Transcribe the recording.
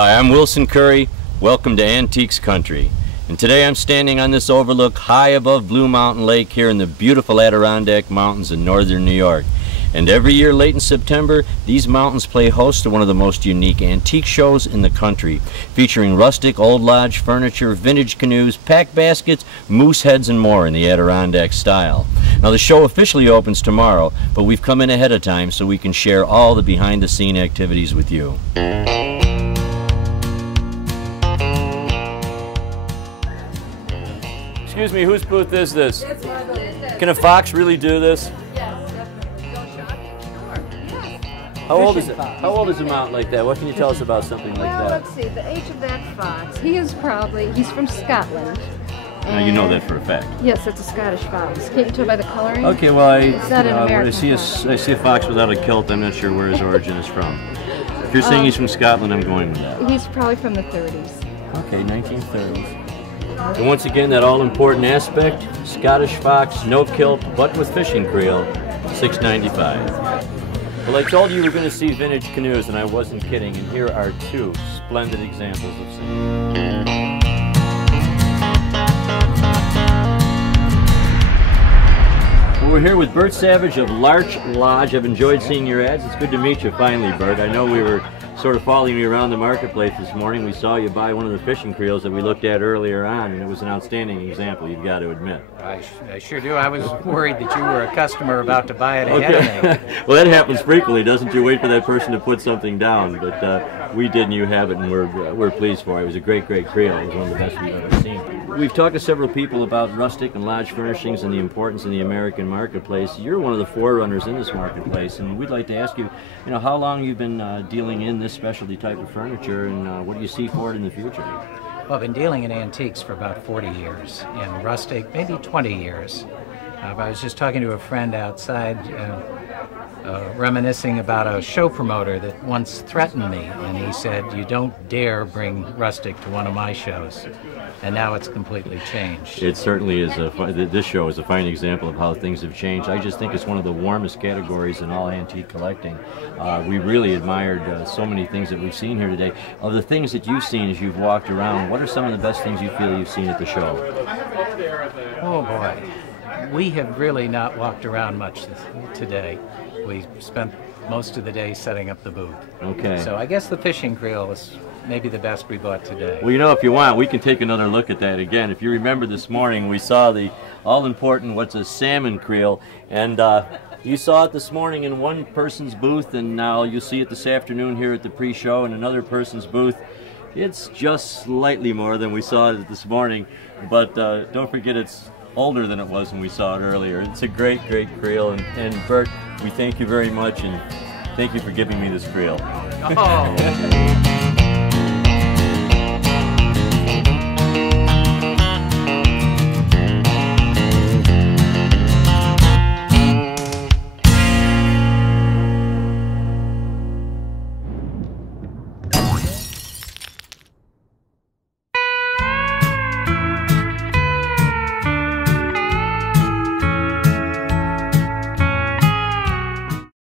Hi, I'm Wilson Curry. Welcome to Antiques Country. And today I'm standing on this overlook high above Blue Mountain Lake here in the beautiful Adirondack Mountains in northern New York. And every year late in September, these mountains play host to one of the most unique antique shows in the country, featuring rustic old lodge furniture, vintage canoes, pack baskets, moose heads, and more in the Adirondack style. Now the show officially opens tomorrow, but we've come in ahead of time so we can share all the behind-the-scene activities with you. Excuse me, whose booth is this? Can a fox really do this? How old is it? How old is a mount like that? What can you tell us about something like that? Well, let's see. The age of that fox. He's from Scotland. Now you know that for a fact. Yes, it's a Scottish fox. Can't you tell by the coloring? Okay, well, when I see a fox without a kilt, I'm not sure where his origin is from. If you're saying he's from Scotland, I'm going with that. He's probably from the 30s. Okay, 1930s. And once again, that all-important aspect, Scottish fox, no kilt, but with fishing creel, $6.95. Well, I told you we were going to see vintage canoes, and I wasn't kidding, and here are two splendid examples of some. Well, we're here with Burt Savage of Larch Lodge. I've enjoyed seeing your ads. It's good to meet you finally, Burt. I know we were sort of following you around the marketplace this morning. We saw you buy one of the fishing creels that we looked at earlier on, and it was an outstanding example, you've got to admit. I sure do. I was worried that you were a customer about to buy it ahead of me. Well, that happens frequently, doesn't you? Wait for that person to put something down, but we did, and you have it, and we're pleased for it. It was a great creel. It was one of the best we've ever seen. We've talked to several people about rustic and lodge furnishings and the importance in the American marketplace. You're one of the forerunners in this marketplace, and we'd like to ask you, how long you've been dealing in this specialty type of furniture, and what do you see for it in the future? Well, I've been dealing in antiques for about 40 years, in rustic, maybe 20 years. I was just talking to a friend outside, reminiscing about a show promoter that once threatened me, and he said, "You don't dare bring rustic to one of my shows." And now it's completely changed. It certainly is. This show is a fine example of how things have changed. I just think it's one of the warmest categories in all antique collecting. We really admired so many things that we've seen here today. Of the things that you've seen as you've walked around, what are some of the best things you feel you've seen at the show? Oh boy, we have really not walked around much today. We spent most of the day setting up the booth. Okay. So I guess the fishing creel is maybe the best we bought today. Well, if you want, we can take another look at that again. If you remember this morning, we saw the all-important, what's a salmon creel, and you saw it this morning in one person's booth, and now you'll see it this afternoon here at the pre-show in another person's booth. It's just slightly more than we saw it this morning, but don't forget it's older than it was when we saw it earlier. It's a great creel, and Burt, we thank you very much, and thank you for giving me this creel. Oh.